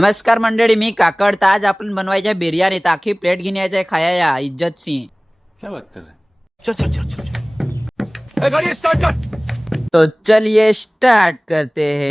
नमस्कार मंडळी, मी काकड. आज आपण बनवायच्या बिर्याणी ताखी प्लेट घेऊन यायचंय खाया या इज्जत सिंह. क्या बात कर रहे हैं? चल चल चल चल चल। गाड़ी स्टार्ट कर। तो चलिए स्टार्ट करते हैं।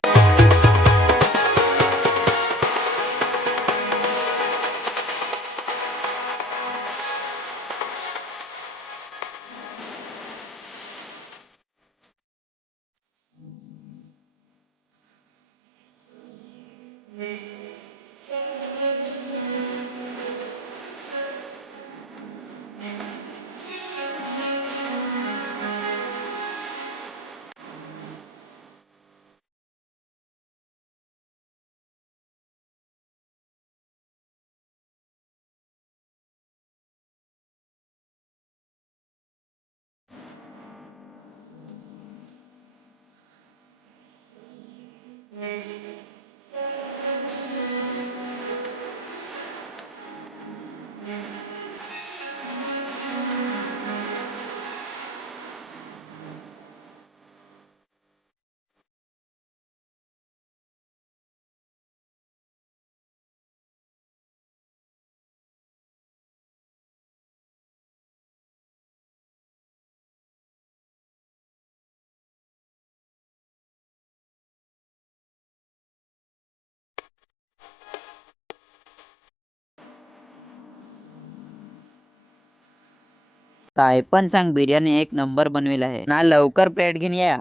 काय पण सांग, बिर्याणी एक नंबर बनविला आहे ना. लवकर प्लेट घेऊन या.